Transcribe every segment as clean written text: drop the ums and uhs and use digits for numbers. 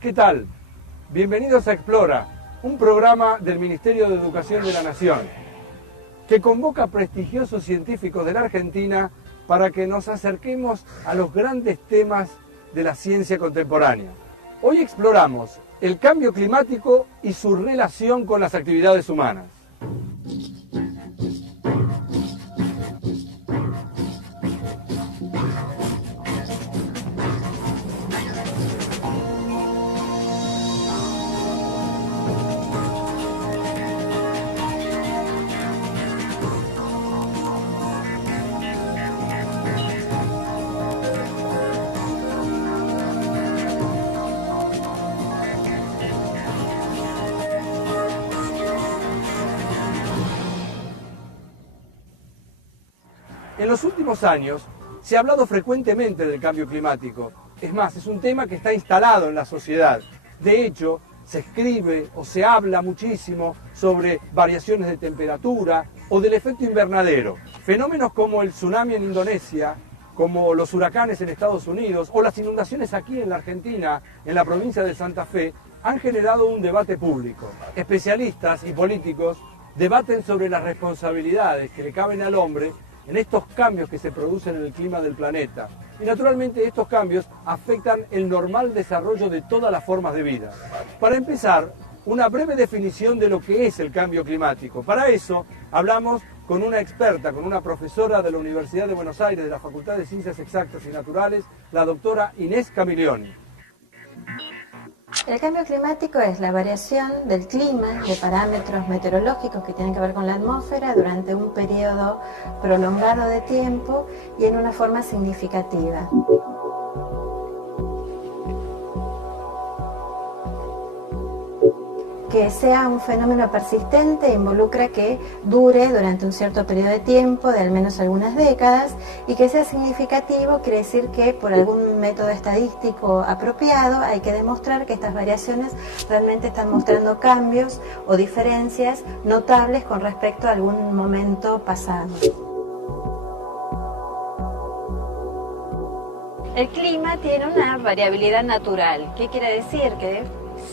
¿Qué tal? Bienvenidos a Explora, un programa del Ministerio de Educación de la Nación, que convoca a prestigiosos científicos de la Argentina para que nos acerquemos a los grandes temas de la ciencia contemporánea. Hoy exploramos el cambio climático y su relación con las actividades humanas. En los últimos años se ha hablado frecuentemente del cambio climático. Es más, es un tema que está instalado en la sociedad. De hecho, se escribe o se habla muchísimo sobre variaciones de temperatura o del efecto invernadero. Fenómenos como el tsunami en Indonesia, como los huracanes en Estados Unidos o las inundaciones aquí en la Argentina, en la provincia de Santa Fe, han generado un debate público. Especialistas y políticos debaten sobre las responsabilidades que le caben al hombre en estos cambios que se producen en el clima del planeta. Y naturalmente estos cambios afectan el normal desarrollo de todas las formas de vida. Para empezar, una breve definición de lo que es el cambio climático. Para eso hablamos con una experta, con una profesora de la Universidad de Buenos Aires, de la Facultad de Ciencias Exactas y Naturales, la doctora Inés Camilioni. El cambio climático es la variación del clima, de parámetros meteorológicos que tienen que ver con la atmósfera durante un periodo prolongado de tiempo y en una forma significativa. Que sea un fenómeno persistente involucra que dure durante un cierto periodo de tiempo, de al menos algunas décadas, y que sea significativo quiere decir que por algún método estadístico apropiado hay que demostrar que estas variaciones realmente están mostrando cambios o diferencias notables con respecto a algún momento pasado. El clima tiene una variabilidad natural. ¿Qué quiere decir? Que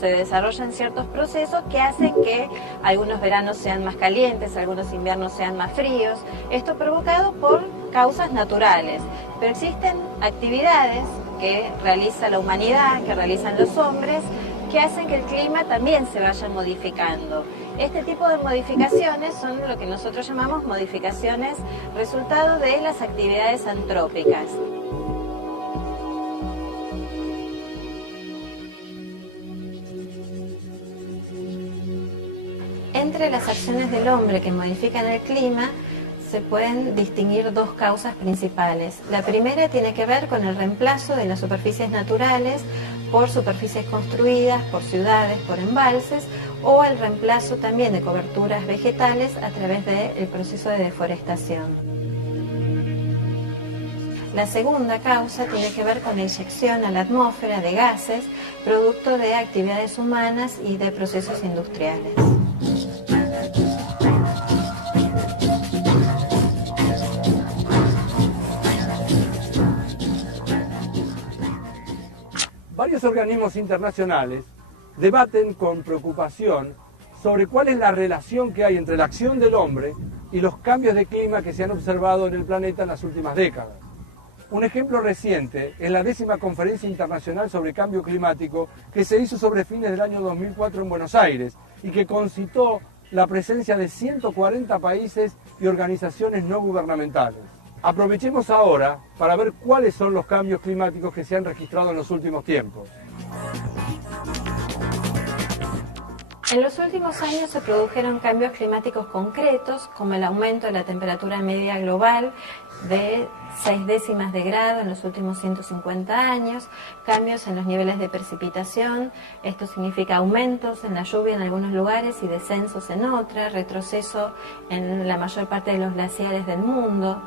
se desarrollan ciertos procesos que hacen que algunos veranos sean más calientes, algunos inviernos sean más fríos. Esto provocado por causas naturales. Pero existen actividades que realiza la humanidad, que realizan los hombres, que hacen que el clima también se vaya modificando. Este tipo de modificaciones son lo que nosotros llamamos modificaciones resultado de las actividades antrópicas. Entre las acciones del hombre que modifican el clima se pueden distinguir dos causas principales. La primera tiene que ver con el reemplazo de las superficies naturales por superficies construidas, por ciudades, por embalses, o el reemplazo también de coberturas vegetales a través del proceso de deforestación. La segunda causa tiene que ver con la inyección a la atmósfera de gases producto de actividades humanas y de procesos industriales. Varios organismos internacionales debaten con preocupación sobre cuál es la relación que hay entre la acción del hombre y los cambios de clima que se han observado en el planeta en las últimas décadas. Un ejemplo reciente es la 10ª Conferencia Internacional sobre Cambio Climático que se hizo sobre fines del año 2004 en Buenos Aires y que concitó la presencia de 140 países y organizaciones no gubernamentales. Aprovechemos ahora para ver cuáles son los cambios climáticos que se han registrado en los últimos tiempos. En los últimos años se produjeron cambios climáticos concretos, como el aumento de la temperatura media global de 0,6 de grado en los últimos 150 años, cambios en los niveles de precipitación, esto significa aumentos en la lluvia en algunos lugares y descensos en otros, retroceso en la mayor parte de los glaciares del mundo.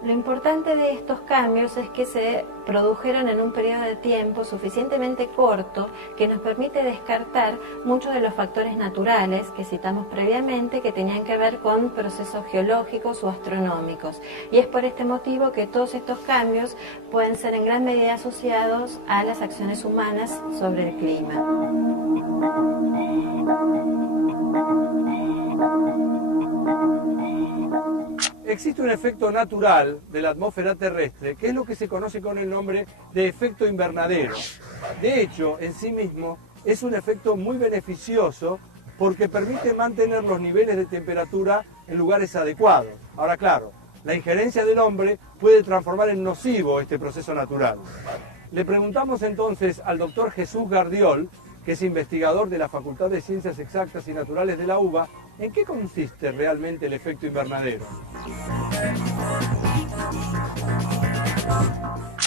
Lo importante de estos cambios es que se produjeron en un periodo de tiempo suficientemente corto que nos permite descartar muchos de los factores naturales que citamos previamente que tenían que ver con procesos geológicos o astronómicos. Y es por este motivo que todos estos cambios pueden ser en gran medida asociados a las acciones humanas sobre el clima. Existe un efecto natural de la atmósfera terrestre, que es lo que se conoce con el nombre de efecto invernadero. De hecho, en sí mismo, es un efecto muy beneficioso porque permite mantener los niveles de temperatura en lugares adecuados. Ahora, claro, la injerencia del hombre puede transformar en nocivo este proceso natural. Le preguntamos entonces al doctor Jesús Gardiol, que es investigador de la Facultad de Ciencias Exactas y Naturales de la UBA, ¿en qué consiste realmente el efecto invernadero?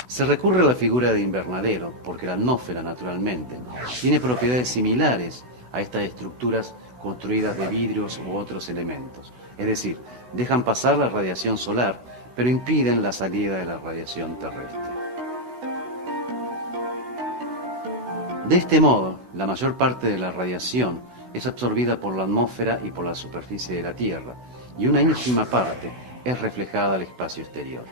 Se recurre a la figura de invernadero porque la atmósfera, naturalmente, tiene propiedades similares a estas estructuras construidas de vidrios u otros elementos. Es decir, dejan pasar la radiación solar, pero impiden la salida de la radiación terrestre. De este modo, la mayor parte de la radiación es absorbida por la atmósfera y por la superficie de la Tierra, y una ínfima parte es reflejada al espacio exterior.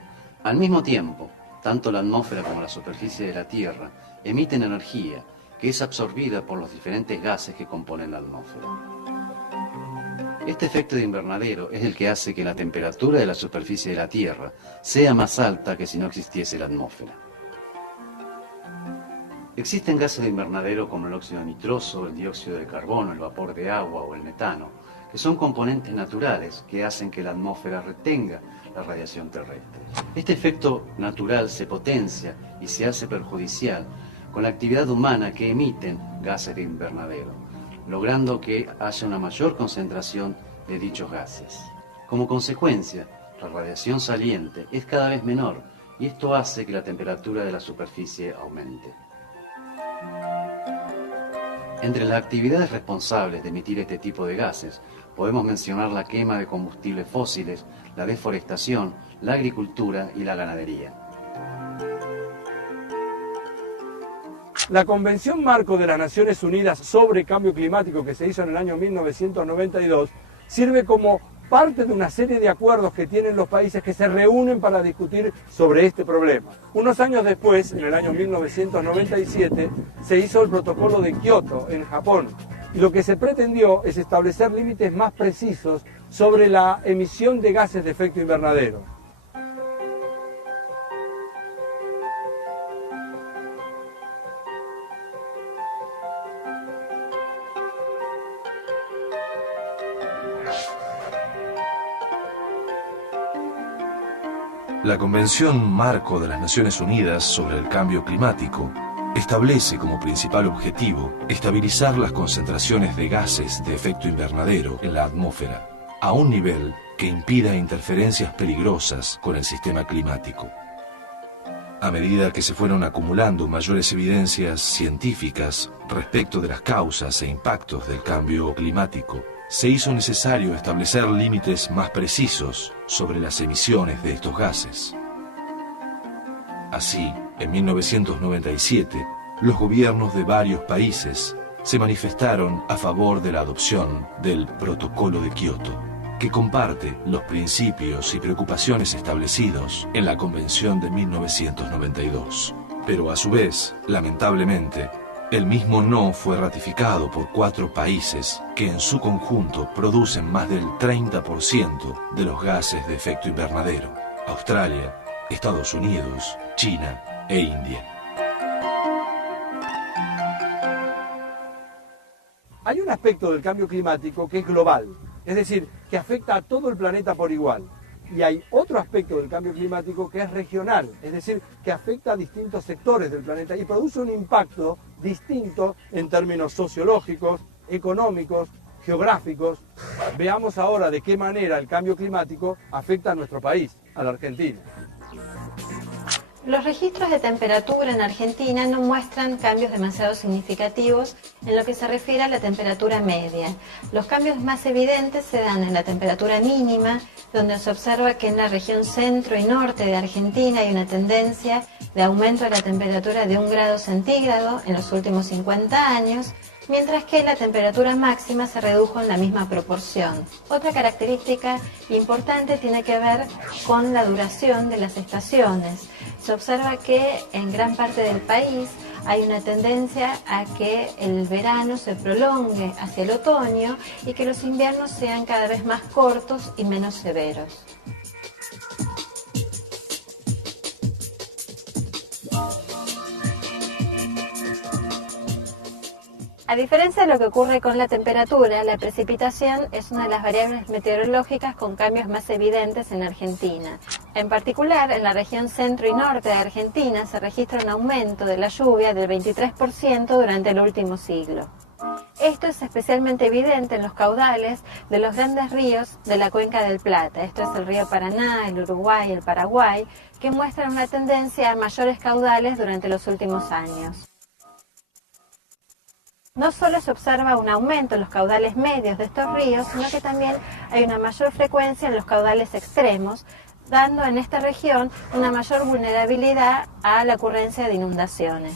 Al mismo tiempo, tanto la atmósfera como la superficie de la Tierra emiten energía que es absorbida por los diferentes gases que componen la atmósfera. Este efecto de invernadero es el que hace que la temperatura de la superficie de la Tierra sea más alta que si no existiese la atmósfera. Existen gases de invernadero como el óxido nitroso, el dióxido de carbono, el vapor de agua o el metano, que son componentes naturales que hacen que la atmósfera retenga la radiación terrestre. Este efecto natural se potencia y se hace perjudicial con la actividad humana que emiten gases de invernadero, logrando que haya una mayor concentración de dichos gases. Como consecuencia, la radiación saliente es cada vez menor y esto hace que la temperatura de la superficie aumente. Entre las actividades responsables de emitir este tipo de gases, podemos mencionar la quema de combustibles fósiles, la deforestación, la agricultura y la ganadería. La Convención Marco de las Naciones Unidas sobre Cambio Climático, que se hizo en el año 1992, sirve como parte de una serie de acuerdos que tienen los países que se reúnen para discutir sobre este problema. Unos años después, en el año 1997, se hizo el Protocolo de Kioto en Japón. Y lo que se pretendió es establecer límites más precisos sobre la emisión de gases de efecto invernadero. La Convención Marco de las Naciones Unidas sobre el Cambio Climático establece como principal objetivo estabilizar las concentraciones de gases de efecto invernadero en la atmósfera a un nivel que impida interferencias peligrosas con el sistema climático. A medida que se fueron acumulando mayores evidencias científicas respecto de las causas e impactos del cambio climático, se hizo necesario establecer límites más precisos sobre las emisiones de estos gases. Así, en 1997, los gobiernos de varios países se manifestaron a favor de la adopción del Protocolo de Kioto, que comparte los principios y preocupaciones establecidos en la Convención de 1992. Pero a su vez, lamentablemente, el mismo no fue ratificado por 4 países que en su conjunto producen más del 30% de los gases de efecto invernadero: Australia, Estados Unidos, China e India. Hay un aspecto del cambio climático que es global, es decir, que afecta a todo el planeta por igual. Y hay otro aspecto del cambio climático que es regional, es decir, que afecta a distintos sectores del planeta y produce un impacto distinto en términos sociológicos, económicos, geográficos. Veamos ahora de qué manera el cambio climático afecta a nuestro país, a la Argentina. Los registros de temperatura en Argentina no muestran cambios demasiado significativos en lo que se refiere a la temperatura media. Los cambios más evidentes se dan en la temperatura mínima, donde se observa que en la región centro y norte de Argentina hay una tendencia de aumento de la temperatura de 1 grado centígrado en los últimos 50 años, mientras que la temperatura máxima se redujo en la misma proporción. Otra característica importante tiene que ver con la duración de las estaciones. Se observa que en gran parte del país hay una tendencia a que el verano se prolongue hacia el otoño y que los inviernos sean cada vez más cortos y menos severos. A diferencia de lo que ocurre con la temperatura, la precipitación es una de las variables meteorológicas con cambios más evidentes en Argentina. En particular, en la región centro y norte de Argentina se registra un aumento de la lluvia del 23% durante el último siglo. Esto es especialmente evidente en los caudales de los grandes ríos de la cuenca del Plata. Esto es el río Paraná, el Uruguay y el Paraguay, que muestran una tendencia a mayores caudales durante los últimos años. No solo se observa un aumento en los caudales medios de estos ríos, sino que también hay una mayor frecuencia en los caudales extremos, dando en esta región una mayor vulnerabilidad a la ocurrencia de inundaciones.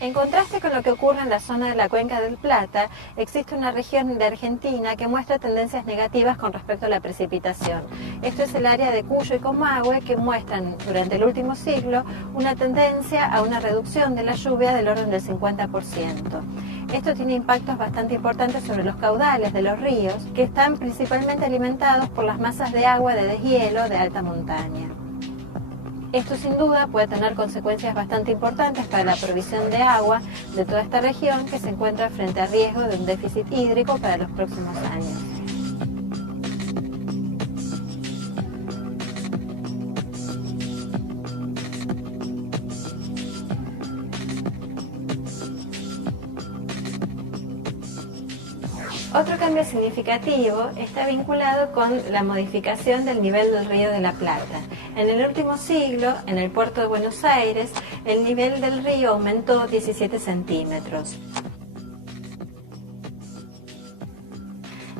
En contraste con lo que ocurre en la zona de la Cuenca del Plata, existe una región de Argentina que muestra tendencias negativas con respecto a la precipitación. Esto es el área de Cuyo y Comahue, que muestran durante el último siglo una tendencia a una reducción de la lluvia del orden del 50%. Esto tiene impactos bastante importantes sobre los caudales de los ríos, que están principalmente alimentados por las masas de agua de deshielo de alta montaña. Esto sin duda puede tener consecuencias bastante importantes para la provisión de agua de toda esta región, que se encuentra frente a riesgo de un déficit hídrico para los próximos años. Otro cambio significativo está vinculado con la modificación del nivel del río de la Plata. En el último siglo, en el puerto de Buenos Aires, el nivel del río aumentó 17 centímetros.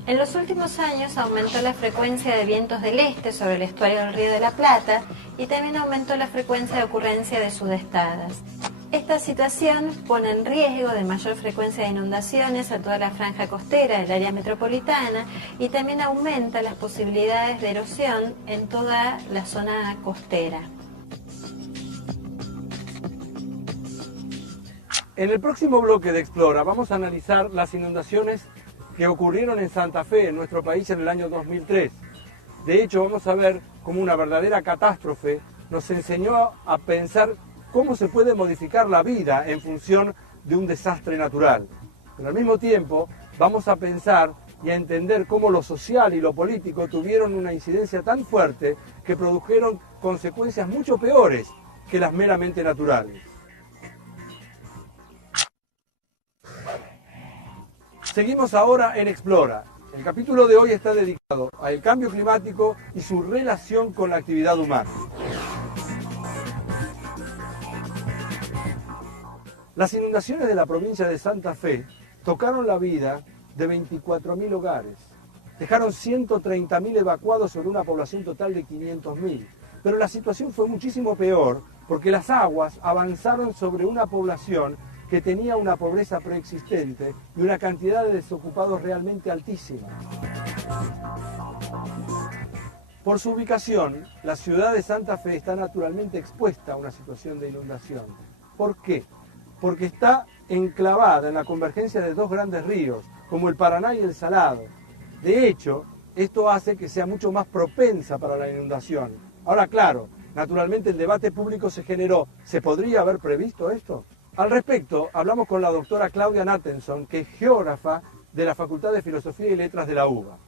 En los últimos años aumentó la frecuencia de vientos del este sobre el estuario del río de la Plata y también aumentó la frecuencia de ocurrencia de sudestadas. Esta situación pone en riesgo de mayor frecuencia de inundaciones a toda la franja costera del área metropolitana y también aumenta las posibilidades de erosión en toda la zona costera. En el próximo bloque de Explora vamos a analizar las inundaciones que ocurrieron en Santa Fe, en nuestro país, en el año 2003. De hecho, vamos a ver cómo una verdadera catástrofe nos enseñó a pensar cómo se puede modificar la vida en función de un desastre natural. Pero al mismo tiempo vamos a pensar y a entender cómo lo social y lo político tuvieron una incidencia tan fuerte que produjeron consecuencias mucho peores que las meramente naturales. Seguimos ahora en Explora. El capítulo de hoy está dedicado al cambio climático y su relación con la actividad humana. Las inundaciones de la provincia de Santa Fe tocaron la vida de 24.000 hogares. Dejaron 130.000 evacuados sobre una población total de 500.000. Pero la situación fue muchísimo peor porque las aguas avanzaron sobre una población que tenía una pobreza preexistente y una cantidad de desocupados realmente altísima. Por su ubicación, la ciudad de Santa Fe está naturalmente expuesta a una situación de inundación. ¿Por qué? Porque está enclavada en la convergencia de dos grandes ríos, como el Paraná y el Salado. De hecho, esto hace que sea mucho más propensa para la inundación. Ahora, claro, naturalmente el debate público se generó. ¿Se podría haber previsto esto? Al respecto, hablamos con la doctora Claudia Nattenson, que es geógrafa de la Facultad de Filosofía y Letras de la UBA.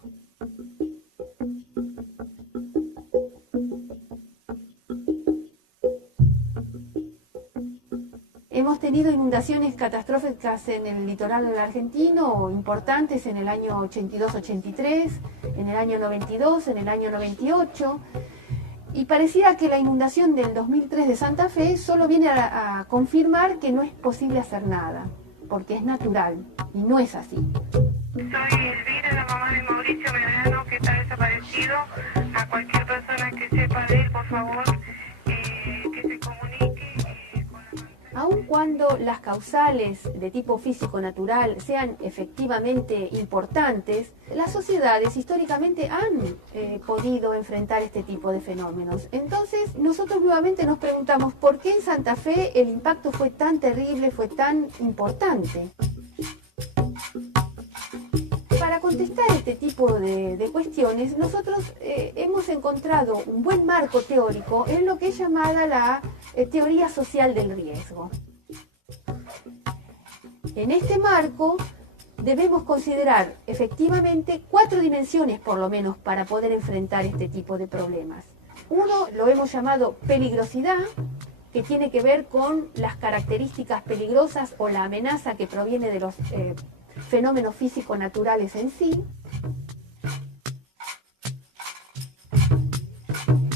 hemos tenido inundaciones catastróficas en el litoral argentino, importantes en el año 82-83, en el año 92, en el año 98, y parecía que la inundación del 2003 de Santa Fe solo viene a confirmar que no es posible hacer nada, porque es natural, y no es así. Soy Elvira, la mamá de Mauricio Medrano, que está desaparecido. A cualquier persona que sepa de él, por favor, que se comunique con la manzana. Aun cuando las causales de tipo físico-natural sean efectivamente importantes, las sociedades históricamente han podido enfrentar este tipo de fenómenos. Entonces, nosotros nuevamente nos preguntamos por qué en Santa Fe el impacto fue tan terrible, fue tan importante. Para contestar este tipo de cuestiones, nosotros hemos encontrado un buen marco teórico en lo que es llamada la teoría social del riesgo. En este marco debemos considerar efectivamente 4 dimensiones por lo menos para poder enfrentar este tipo de problemas. Uno lo hemos llamado peligrosidad, que tiene que ver con las características peligrosas o la amenaza que proviene de los fenómenos físico-naturales en sí.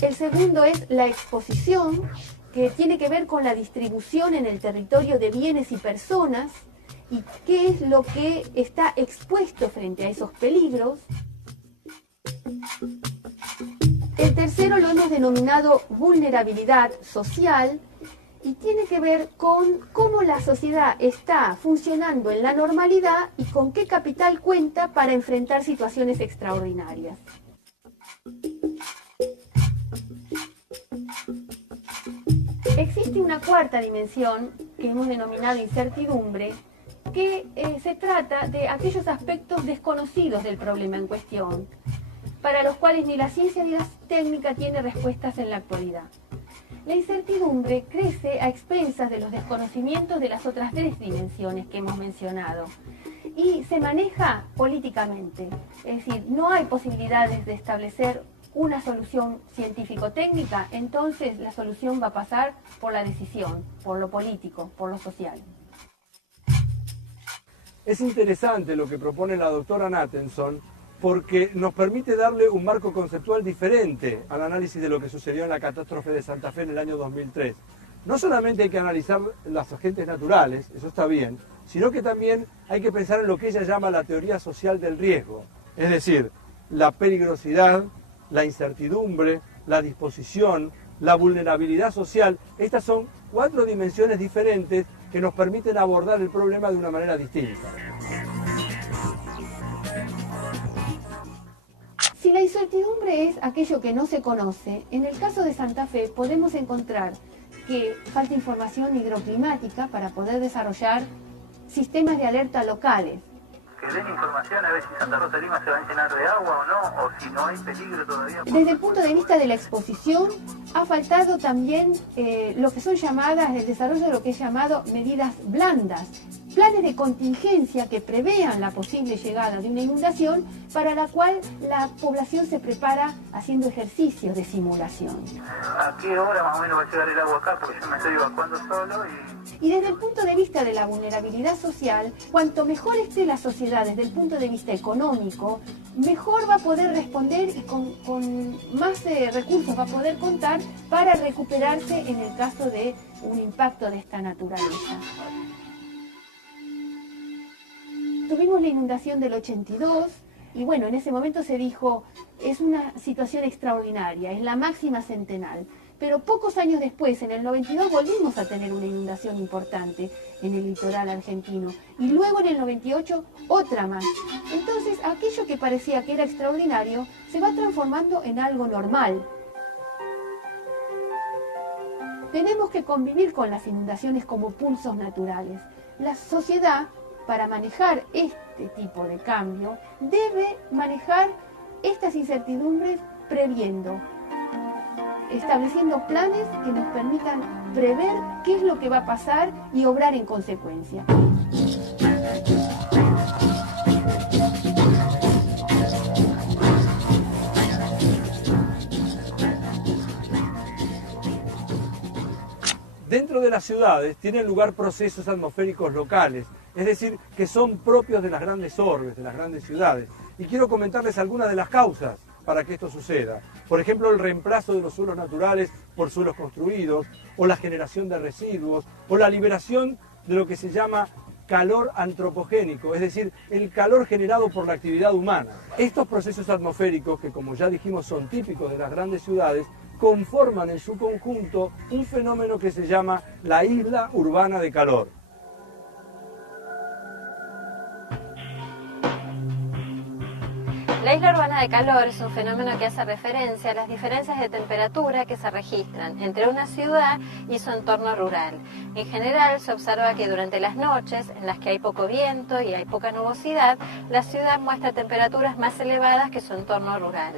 El segundo es la exposición, que tiene que ver con la distribución en el territorio de bienes y personas y qué es lo que está expuesto frente a esos peligros. El tercero lo hemos denominado vulnerabilidad social, y tiene que ver con cómo la sociedad está funcionando en la normalidad y con qué capital cuenta para enfrentar situaciones extraordinarias. Existe una cuarta dimensión que hemos denominado incertidumbre, que se trata de aquellos aspectos desconocidos del problema en cuestión, para los cuales ni la ciencia ni la técnica tiene respuestas en la actualidad. La incertidumbre crece a expensas de los desconocimientos de las otras 3 dimensiones que hemos mencionado y se maneja políticamente, es decir, no hay posibilidades de establecer una solución científico-técnica, entonces la solución va a pasar por la decisión, por lo político, por lo social. Es interesante lo que propone la doctora Nathanson, porque nos permite darle un marco conceptual diferente al análisis de lo que sucedió en la catástrofe de Santa Fe en el año 2003. No solamente hay que analizar los agentes naturales, eso está bien, sino que también hay que pensar en lo que ella llama la teoría social del riesgo, es decir, la peligrosidad, la incertidumbre, la disposición, la vulnerabilidad social. Estas son 4 dimensiones diferentes que nos permiten abordar el problema de una manera distinta. Si la incertidumbre es aquello que no se conoce, en el caso de Santa Fe podemos encontrar que falta información hidroclimática para poder desarrollar sistemas de alerta locales. Que den información a ver si Santa Rosa de Lima se va a llenar de agua o no, o si no hay peligro todavía. Desde el punto de vista de la exposición, ha faltado también lo que son llamadas, el desarrollo de lo que es llamado medidas blandas, planes de contingencia que prevean la posible llegada de una inundación, para la cual la población se prepara haciendo ejercicios de simulación. ¿A qué hora más o menos va a llegar el agua acá? Porque yo me estoy evacuando solo Y desde el punto de vista de la vulnerabilidad social, cuanto mejor esté la sociedad desde el punto de vista económico, mejor va a poder responder y con más recursos va a poder contar para recuperarse en el caso de un impacto de esta naturaleza. Tuvimos la inundación del 82 y bueno, en ese momento se dijo, es una situación extraordinaria, es la máxima centenal. Pero pocos años después, en el 92, volvimos a tener una inundación importante en el litoral argentino. Y luego en el 98, otra más. Entonces, aquello que parecía que era extraordinario, se va transformando en algo normal. Tenemos que convivir con las inundaciones como pulsos naturales. La sociedad, para manejar este tipo de cambio, debe manejar estas incertidumbres previendo, estableciendo planes que nos permitan prever qué es lo que va a pasar y obrar en consecuencia. Dentro de las ciudades tienen lugar procesos atmosféricos locales, es decir, que son propios de las grandes orbes, de las grandes ciudades. Y quiero comentarles algunas de las causas para que esto suceda. Por ejemplo, el reemplazo de los suelos naturales por suelos construidos, o la generación de residuos, o la liberación de lo que se llama calor antropogénico, es decir, el calor generado por la actividad humana. Estos procesos atmosféricos, que como ya dijimos son típicos de las grandes ciudades, conforman en su conjunto un fenómeno que se llama la isla urbana de calor. La isla urbana de calor es un fenómeno que hace referencia a las diferencias de temperatura que se registran entre una ciudad y su entorno rural. En general se observa que durante las noches, en las que hay poco viento y hay poca nubosidad, la ciudad muestra temperaturas más elevadas que su entorno rural.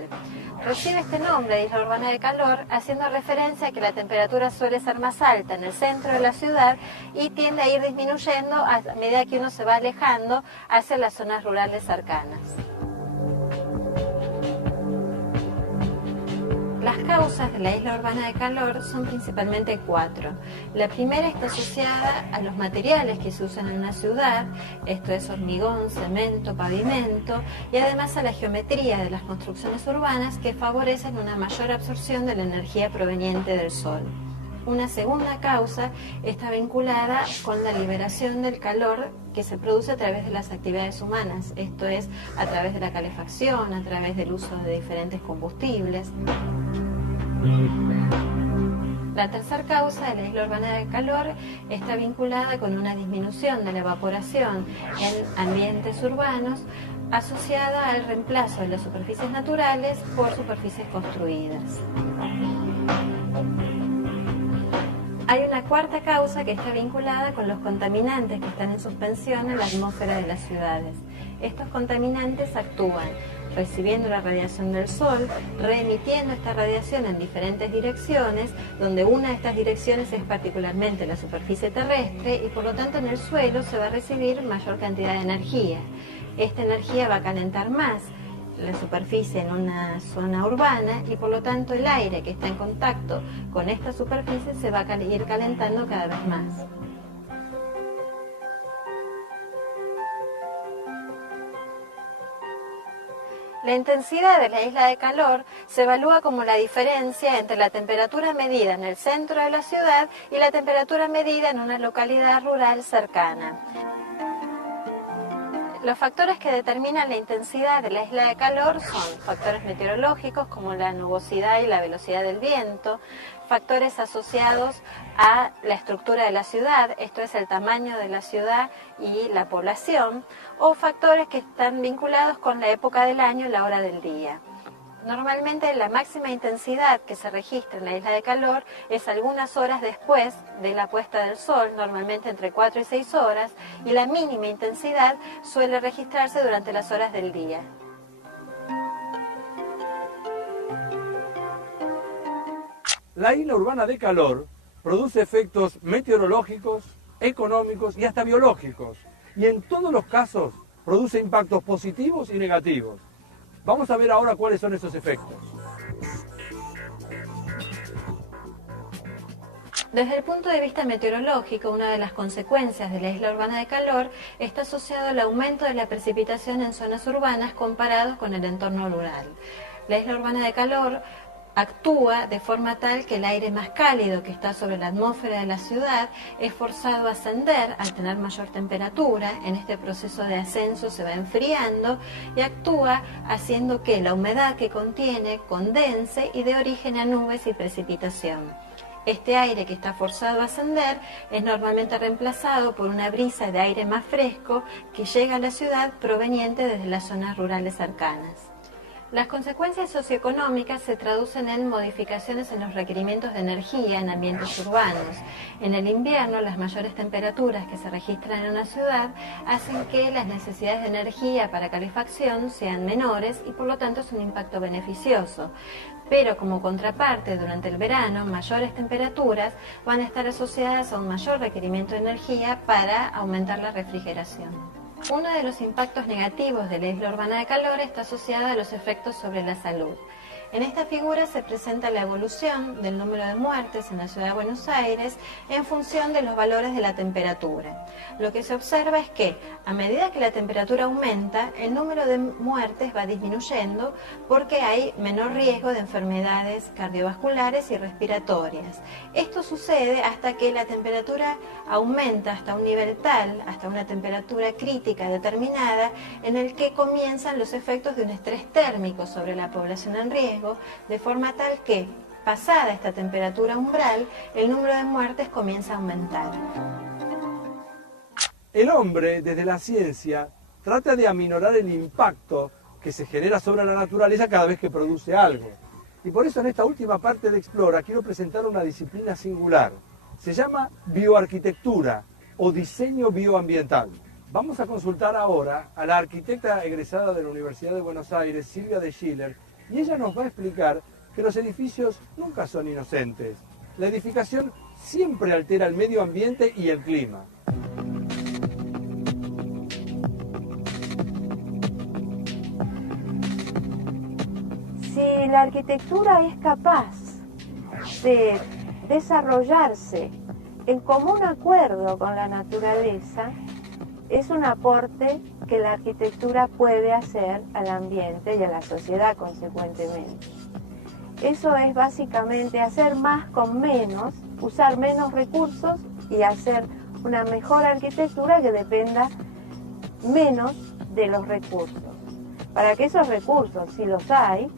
Recibe este nombre de isla urbana de calor haciendo referencia a que la temperatura suele ser más alta en el centro de la ciudad y tiende a ir disminuyendo a medida que uno se va alejando hacia las zonas rurales cercanas. Las causas de la isla urbana de calor son principalmente 4. La primera está asociada a los materiales que se usan en una ciudad, esto es hormigón, cemento, pavimento, y además a la geometría de las construcciones urbanas que favorecen una mayor absorción de la energía proveniente del sol. Una segunda causa está vinculada con la liberación del calor que se produce a través de las actividades humanas, esto es, a través de la calefacción, a través del uso de diferentes combustibles. La tercera causa de la isla urbana de calor está vinculada con una disminución de la evaporación en ambientes urbanos asociada al reemplazo de las superficies naturales por superficies construidas. Hay una cuarta causa que está vinculada con los contaminantes que están en suspensión en la atmósfera de las ciudades. Estos contaminantes actúan recibiendo la radiación del sol, reemitiendo esta radiación en diferentes direcciones, donde una de estas direcciones es particularmente la superficie terrestre y por lo tanto en el suelo se va a recibir mayor cantidad de energía. Esta energía va a calentar más la superficie en una zona urbana y por lo tanto el aire que está en contacto con esta superficie se va a ir calentando cada vez más. La intensidad de la isla de calor se evalúa como la diferencia entre la temperatura medida en el centro de la ciudad y la temperatura medida en una localidad rural cercana. Los factores que determinan la intensidad de la isla de calor son factores meteorológicos como la nubosidad y la velocidad del viento, factores asociados a la estructura de la ciudad, esto es el tamaño de la ciudad y la población, o factores que están vinculados con la época del año y la hora del día. Normalmente la máxima intensidad que se registra en la isla de calor es algunas horas después de la puesta del sol, normalmente entre 4 y 6 horas, y la mínima intensidad suele registrarse durante las horas del día. La isla urbana de calor produce efectos meteorológicos, económicos y hasta biológicos, y en todos los casos produce impactos positivos y negativos. Vamos a ver ahora cuáles son esos efectos. Desde el punto de vista meteorológico, una de las consecuencias de la isla urbana de calor está asociado al aumento de la precipitación en zonas urbanas comparados con el entorno rural. La isla urbana de calor actúa de forma tal que el aire más cálido que está sobre la atmósfera de la ciudad es forzado a ascender al tener mayor temperatura. En este proceso de ascenso se va enfriando y actúa haciendo que la humedad que contiene condense y dé origen a nubes y precipitación. Este aire que está forzado a ascender es normalmente reemplazado por una brisa de aire más fresco que llega a la ciudad proveniente desde las zonas rurales cercanas. Las consecuencias socioeconómicas se traducen en modificaciones en los requerimientos de energía en ambientes urbanos. En el invierno, las mayores temperaturas que se registran en una ciudad hacen que las necesidades de energía para calefacción sean menores y por lo tanto es un impacto beneficioso. Pero como contraparte, durante el verano, mayores temperaturas van a estar asociadas a un mayor requerimiento de energía para aumentar la refrigeración. Uno de los impactos negativos de la isla urbana de calor está asociado a los efectos sobre la salud. En esta figura se presenta la evolución del número de muertes en la ciudad de Buenos Aires en función de los valores de la temperatura. Lo que se observa es que a medida que la temperatura aumenta, el número de muertes va disminuyendo porque hay menor riesgo de enfermedades cardiovasculares y respiratorias. Esto sucede hasta que la temperatura aumenta hasta un nivel tal, hasta una temperatura crítica determinada, en el que comienzan los efectos de un estrés térmico sobre la población en riesgo, de forma tal que, pasada esta temperatura umbral, el número de muertes comienza a aumentar. El hombre, desde la ciencia, trata de aminorar el impacto que se genera sobre la naturaleza cada vez que produce algo. Y por eso en esta última parte de Explora quiero presentar una disciplina singular. Se llama bioarquitectura o diseño bioambiental. Vamos a consultar ahora a la arquitecta egresada de la Universidad de Buenos Aires, Silvia de Schiller, y ella nos va a explicar que los edificios nunca son inocentes. La edificación siempre altera el medio ambiente y el clima. Si la arquitectura es capaz de desarrollarse en común acuerdo con la naturaleza, es un aporte que la arquitectura puede hacer al ambiente y a la sociedad consecuentemente. Eso es básicamente hacer más con menos, usar menos recursos y hacer una mejor arquitectura que dependa menos de los recursos. Para que esos recursos, si los hay,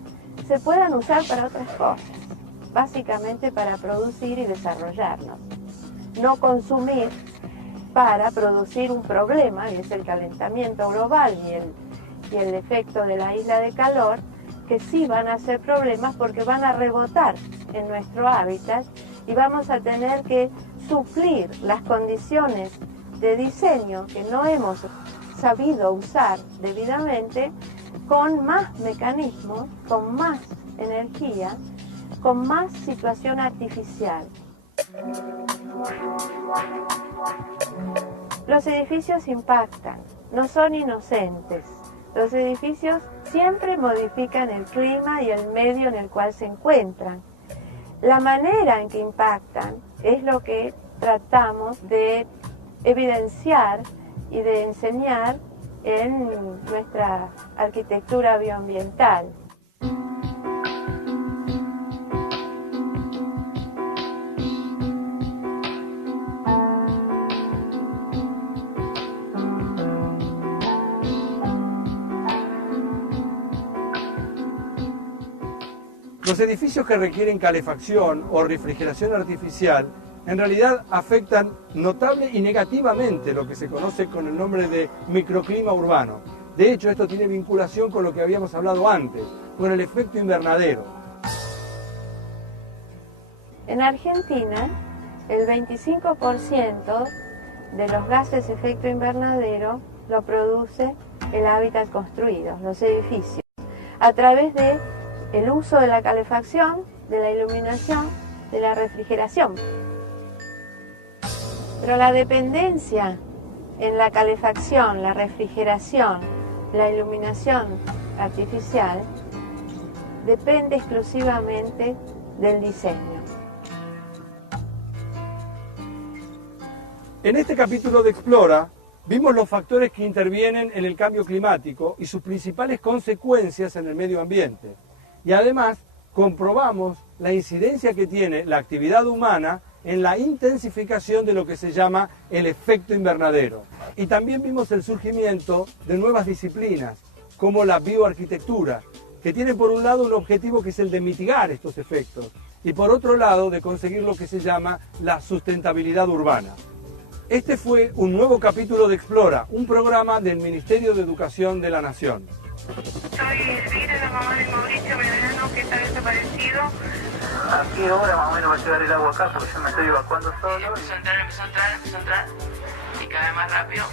se puedan usar para otras cosas, básicamente para producir y desarrollarnos. No consumir para producir un problema, que es el calentamiento global y el efecto de la isla de calor, que sí van a ser problemas porque van a rebotar en nuestro hábitat y vamos a tener que suplir las condiciones de diseño que no hemos sabido usar debidamente con más mecanismos, con más energía, con más situación artificial. Los edificios impactan, no son inocentes. Los edificios siempre modifican el clima y el medio en el cual se encuentran. La manera en que impactan es lo que tratamos de evidenciar y de enseñar en nuestra arquitectura bioambiental. Los edificios que requieren calefacción o refrigeración artificial en realidad afectan notable y negativamente lo que se conoce con el nombre de microclima urbano. De hecho, esto tiene vinculación con lo que habíamos hablado antes, con el efecto invernadero. En Argentina, el 25% de los gases de efecto invernadero lo produce el hábitat construido, los edificios, a través de el uso de la calefacción, de la iluminación, de la refrigeración. Pero la dependencia en la calefacción, la refrigeración, la iluminación artificial depende exclusivamente del diseño. En este capítulo de Explora vimos los factores que intervienen en el cambio climático y sus principales consecuencias en el medio ambiente. Y además comprobamos la incidencia que tiene la actividad humana en la intensificación de lo que se llama el efecto invernadero. Y también vimos el surgimiento de nuevas disciplinas, como la bioarquitectura, que tiene por un lado un objetivo que es el de mitigar estos efectos, y por otro lado de conseguir lo que se llama la sustentabilidad urbana. Este fue un nuevo capítulo de Explora, un programa del Ministerio de Educación de la Nación. Soy Elvira, la mamá de Mauricio Medrano, que está desaparecido. ¿A qué hora más o menos va a llegar el agua acá? Porque yo me estoy evacuando solo. Empezó a entrar, y cada vez más rápido.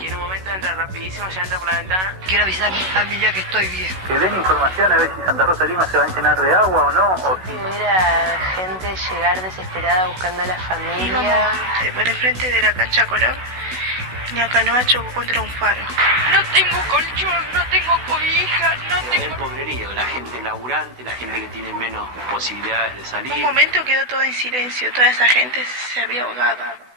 Y en un momento entra rapidísimo, ya entra por la ventana. Quiero avisar a mi familia que estoy bien. Que den información a ver si Santa Rosa de Lima se va a llenar de agua o no. O si... Ver a gente llegar desesperada buscando a la familia. Por el frente de la cancha Colón y acá no chocó contra un faro. No tengo colchón, no tengo cobija, no tengo... El pobrerío, la gente laburante, la gente que tiene menos posibilidades de salir. Un momento quedó todo en silencio, toda esa gente se había ahogado.